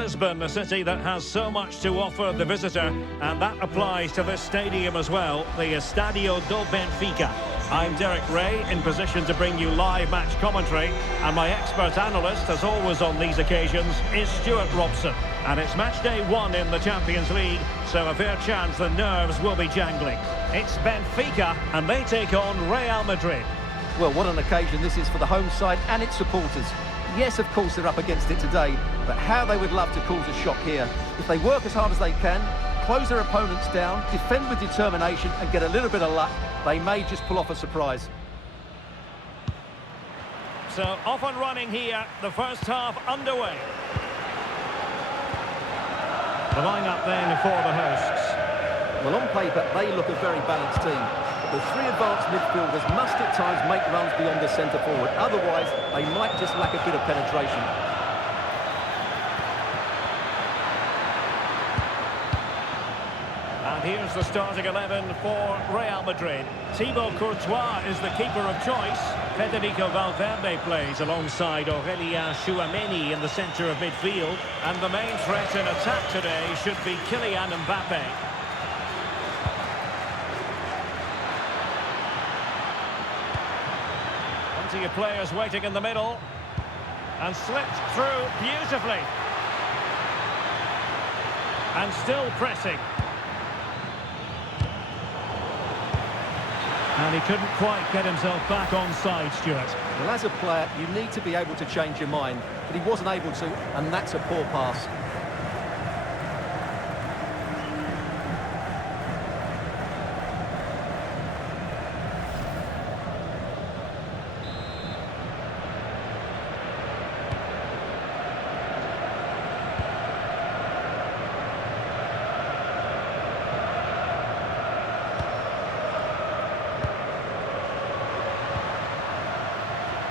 Lisbon, a city that has so much to offer the visitor, and that applies to this stadium as well, the Estadio do Benfica. I'm Derek Ray, in position to bring you live match commentary, and my expert analyst, as always on these occasions, is Stuart Robson. And it's match day 1 in the Champions League, so a fair chance the nerves will be jangling. It's Benfica, and they take on Real Madrid. Well, what an occasion this is for the home side and its supporters. Yes, of course, they're up against it today, but how they would love to cause a shock here. If they work as hard as they can, close their opponents down, defend with determination and get a little bit of luck, they may just pull off a surprise. So, off and running here, the first half underway. The line-up then for the hosts. Well, on paper, they look a very balanced team. But the three advanced midfielders must at times make runs beyond the centre forward. Otherwise, they might just lack a bit of penetration. And here's the starting 11 for Real Madrid. Thibaut Courtois is the keeper of choice. Federico Valverde plays alongside Aurélien Tchouaméni in the centre of midfield. And the main threat in attack today should be Kylian Mbappe. Plenty of players waiting in the middle. And slipped through beautifully. And still pressing. And he couldn't quite get himself back onside, Stuart. Well, as a player, you need to be able to change your mind. But he wasn't able to, and that's a poor pass.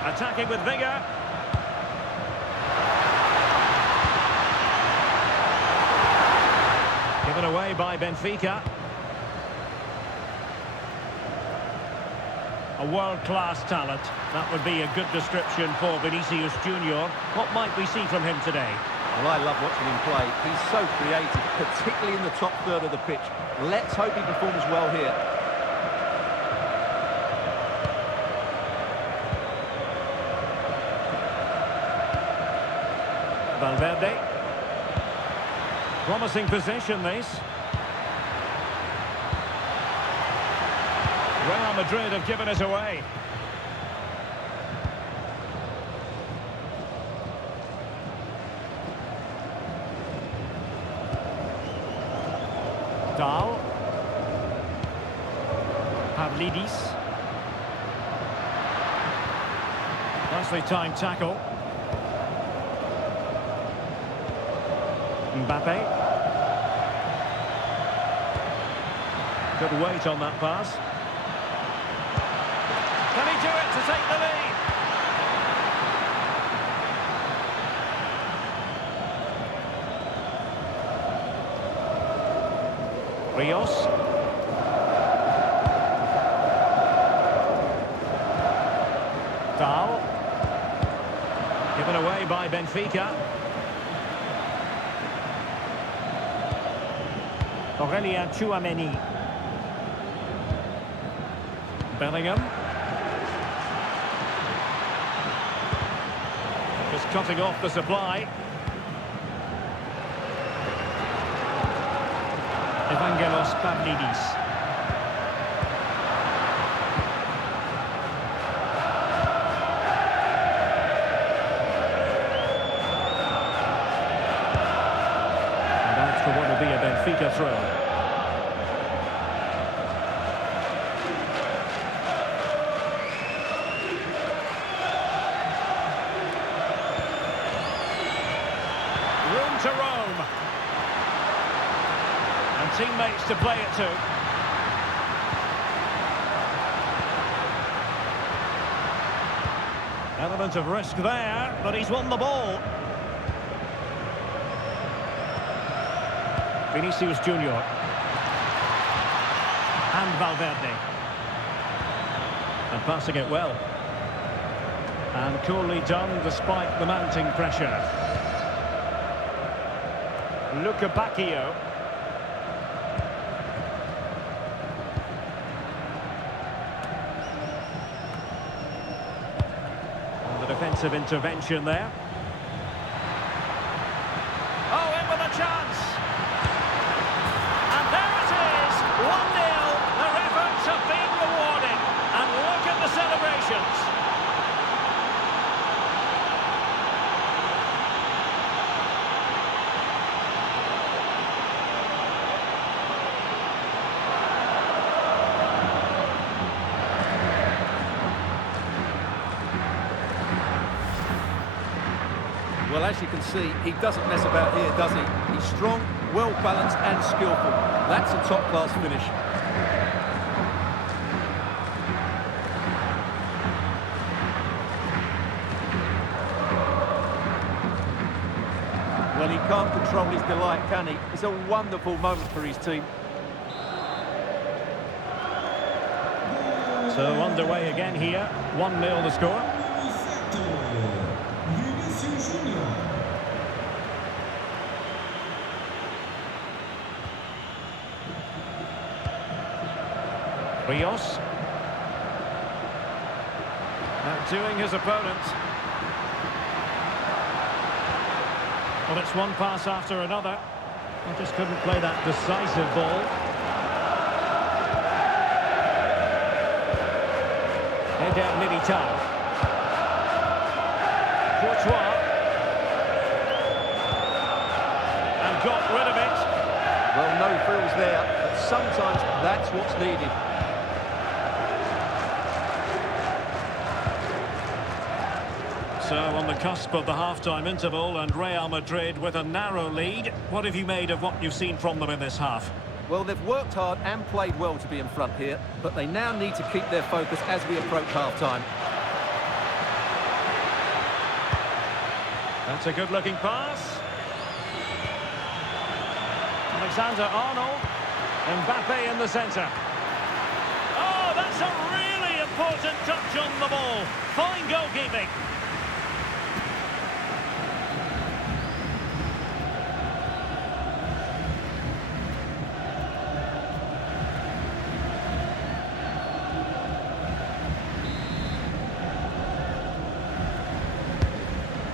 Attacking with vigour. Given away by Benfica. A world-class talent. That would be a good description for Vinicius Junior. What might we see from him today? Well, I love watching him play. He's so creative, particularly in the top third of the pitch. Let's hope he performs well here. Valverde. Promising position, this. Real Madrid have given it away. Dahl. Pavlidis. Nicely timed tackle. Mbappe. Good weight on that pass. Can he do it to take the lead? Rios. Dahl. Given away by Benfica. Aurélien Tchouaméni. Bellingham. Just cutting off the supply. Evangelos Pavlidis. And that's for what will be a Benfica throw. To Rome. And teammates to play it to. Element of risk there, but he's won the ball. Vinicius Junior. And Valverde. And passing it well. And coolly done despite the mounting pressure. Bacchio. And the defensive intervention there. Oh, in with a chance. And there it is, 1-0. Their efforts have been rewarded. And look at the celebrations. Well, as you can see, he doesn't mess about here, does he? He's strong, well-balanced and skillful. That's a top-class finish. Well, he can't control his delight, can he? It's a wonderful moment for his team. So underway again here, 1-0 the score. Rios. Outdoing his opponent. Well, it's one pass after another. He just couldn't play that decisive ball. Eder Militao. Courtois. And got rid of it. Well, no frills there, but sometimes that's what's needed. So on the cusp of the half-time interval and Real Madrid with a narrow lead. What have you made of what you've seen from them in this half? Well, they've worked hard and played well to be in front here, but they now need to keep their focus as we approach half-time. That's a good-looking pass. Alexander-Arnold. Mbappe in the centre. Oh, that's a really important touch on the ball. Fine goalkeeping.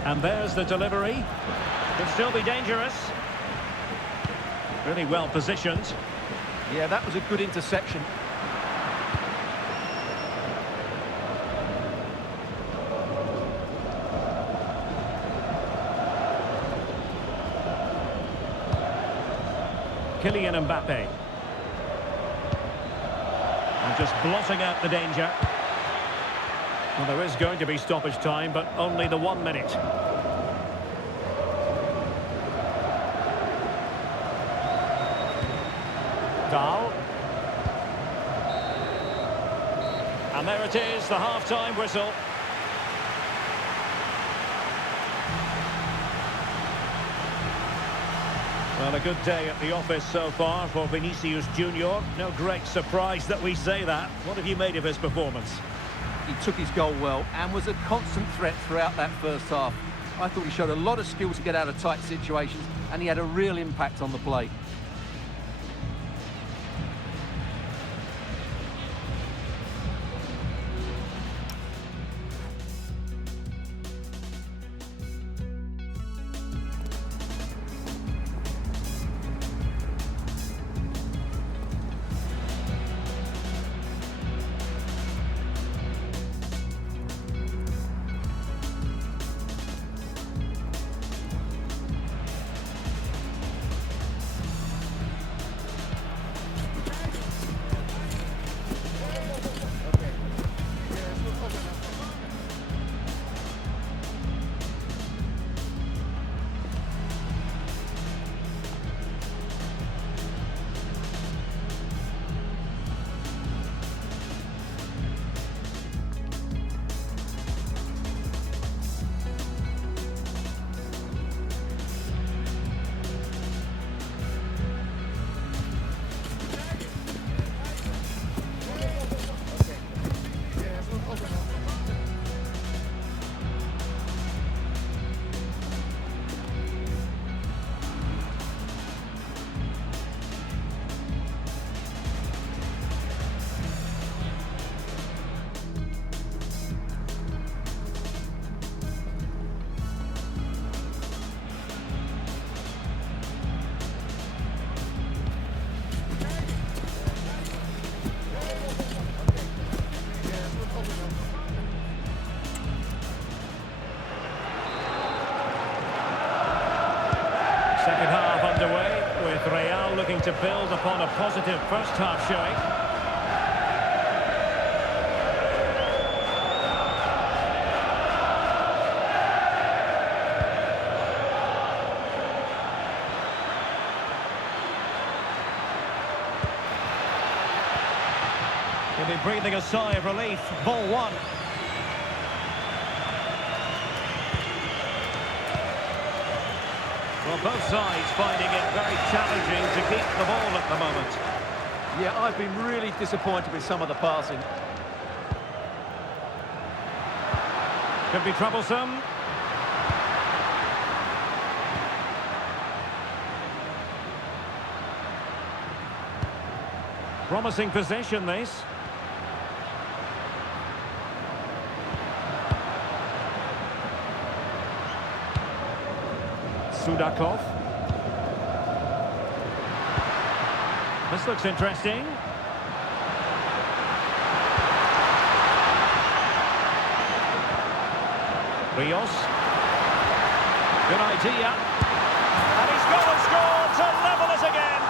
And there's the delivery. Could still be dangerous. Really well positioned. Yeah, that was a good interception. Kylian Mbappe. And just blotting out the danger. Well, there is going to be stoppage time, but only the 1 minute. Dahl. And there it is, the half-time whistle. Well, a good day at the office so far for Vinicius Junior. No great surprise that we say that. What have you made of his performance? He took his goal well and was a constant threat throughout that first half. I thought he showed a lot of skill to get out of tight situations, and he had a real impact on the play. Second half underway, with Real looking to build upon a positive first half showing. He'll be breathing a sigh of relief. Ball one. Well, both sides finding it very challenging to keep the ball at the moment. Yeah, I've been really disappointed with some of the passing. Could be troublesome. Promising possession, this. Sudakov. This looks interesting. Rios. Good idea. And he's gone and scored to level us again.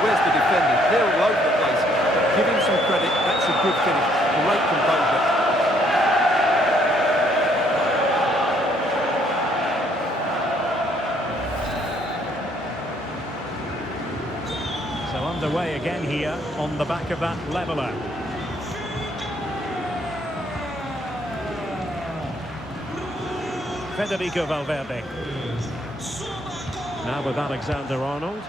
Where's the defending? They're all over the place. But give him some credit. That's a good finish. Great composure. So underway again here on the back of that leveller. Federico Valverde. Now with Alexander-Arnold.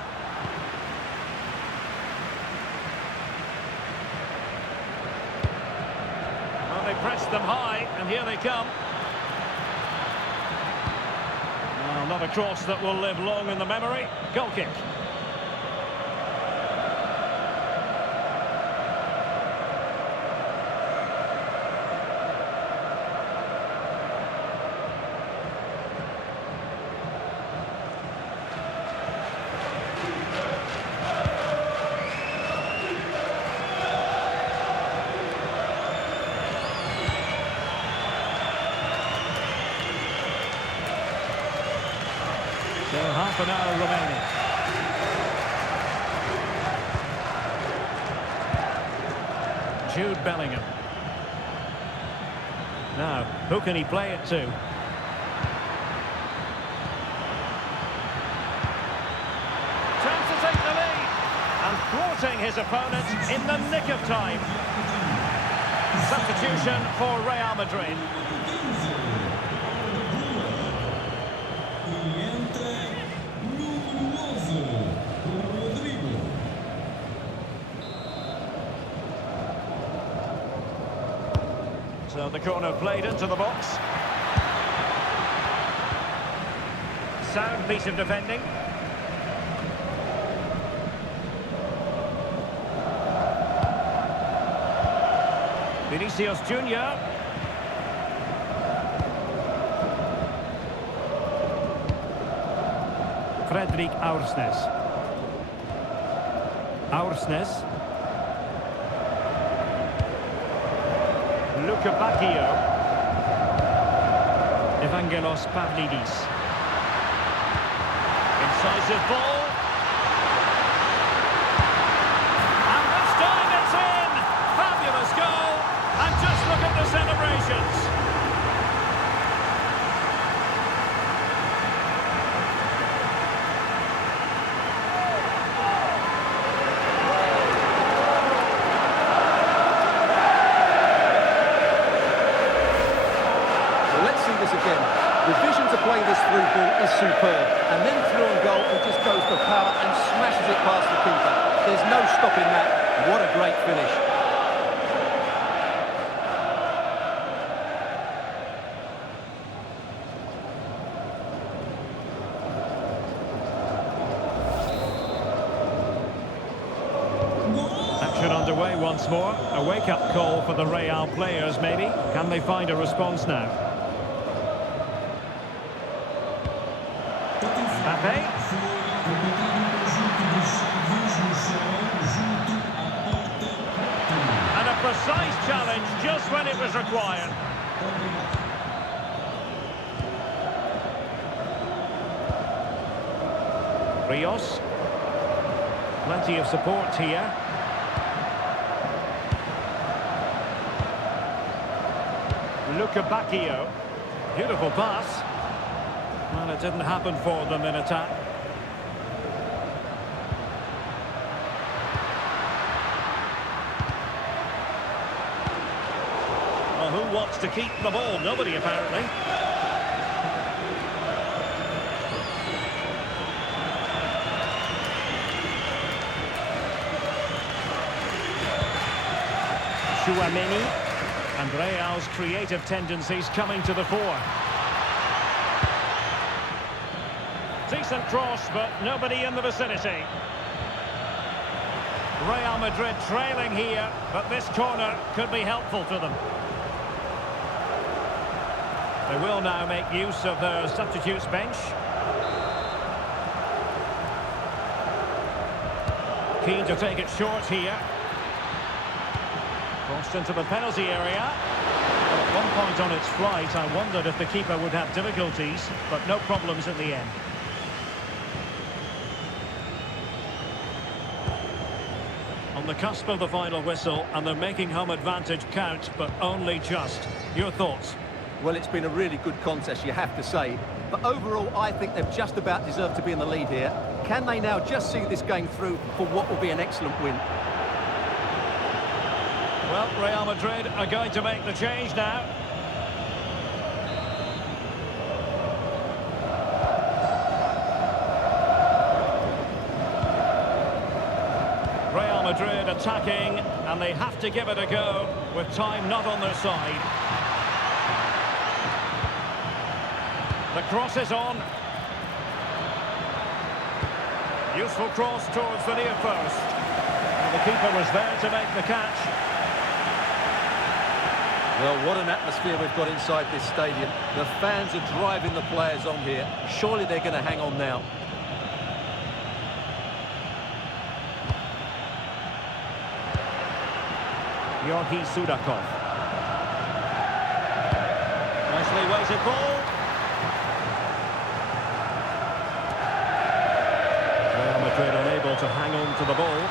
They pressed them high, and here they come. Well, not a cross that will live long in the memory. Goal kick. So half an hour remaining. Jude Bellingham. Now, who can he play it to? Chance to take the lead. And thwarting his opponent in the nick of time. Substitution for Real Madrid. So the corner played into the box. Sound piece of defending. Vinicius Junior. Fredrik Aursnes. Aursnes. Luka Bacchio. Evangelos Pavlidis. Incisive ball. And this time it's in! Fabulous goal! And just look at the celebrations. Again, the vision to play this through ball is superb, and then through on goal he just goes for power and smashes it past the keeper. There's no stopping that. What a great finish. Action underway once more. A wake-up call for the Real players, maybe. Can they find a response now? Mbappe. And a precise challenge just when it was required. Rios. Plenty of support here. Luca Bacchio. Beautiful pass. Well, it didn't happen for them in attack. Well, who wants to keep the ball? Nobody, apparently. Chouameni. And Real's creative tendencies coming to the fore. Decent cross, but nobody in the vicinity. Real Madrid trailing here, but this corner could be helpful to them. They will now make use of their substitutes bench. Keen to take it short here. Crossed into the penalty area. Well, at one point on its flight, I wondered if the keeper would have difficulties, but no problems in the end. On the cusp of the final whistle, and they're making home advantage count, but only just. Your thoughts? Well, it's been a really good contest, you have to say. But overall, I think they've just about deserved to be in the lead here. Can they now just see this going through for what will be an excellent win? Well, Real Madrid are going to make the change now. Real Madrid attacking, and they have to give it a go with time not on their side. The cross is on. Useful cross towards the near post. And the keeper was there to make the catch. Well, what an atmosphere we've got inside this stadium. The fans are driving the players on here. Surely they're going to hang on now. Georgi Sudakov. Nicely weighted ball. Real Madrid unable to hang on to the ball.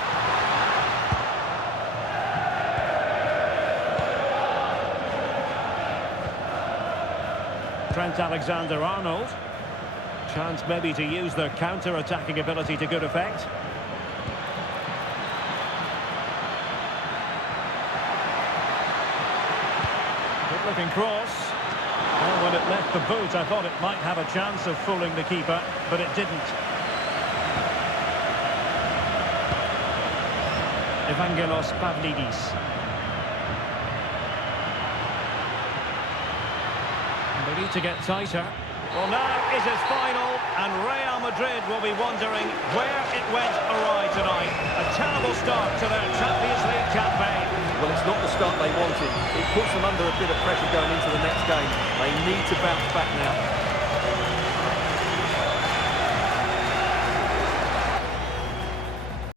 Trent Alexander-Arnold. Chance maybe to use their counter-attacking ability to good effect. Good-looking cross. Well, when it left the boot, I thought it might have a chance of fooling the keeper, but it didn't. Evangelos Pavlidis. They need to get tighter. Well, now it is final, and Real Madrid will be wondering where it went awry tonight. A terrible start to their Champions League campaign. Well, it's not the start they wanted. It puts them under a bit of pressure going into the next game. They need to bounce back now.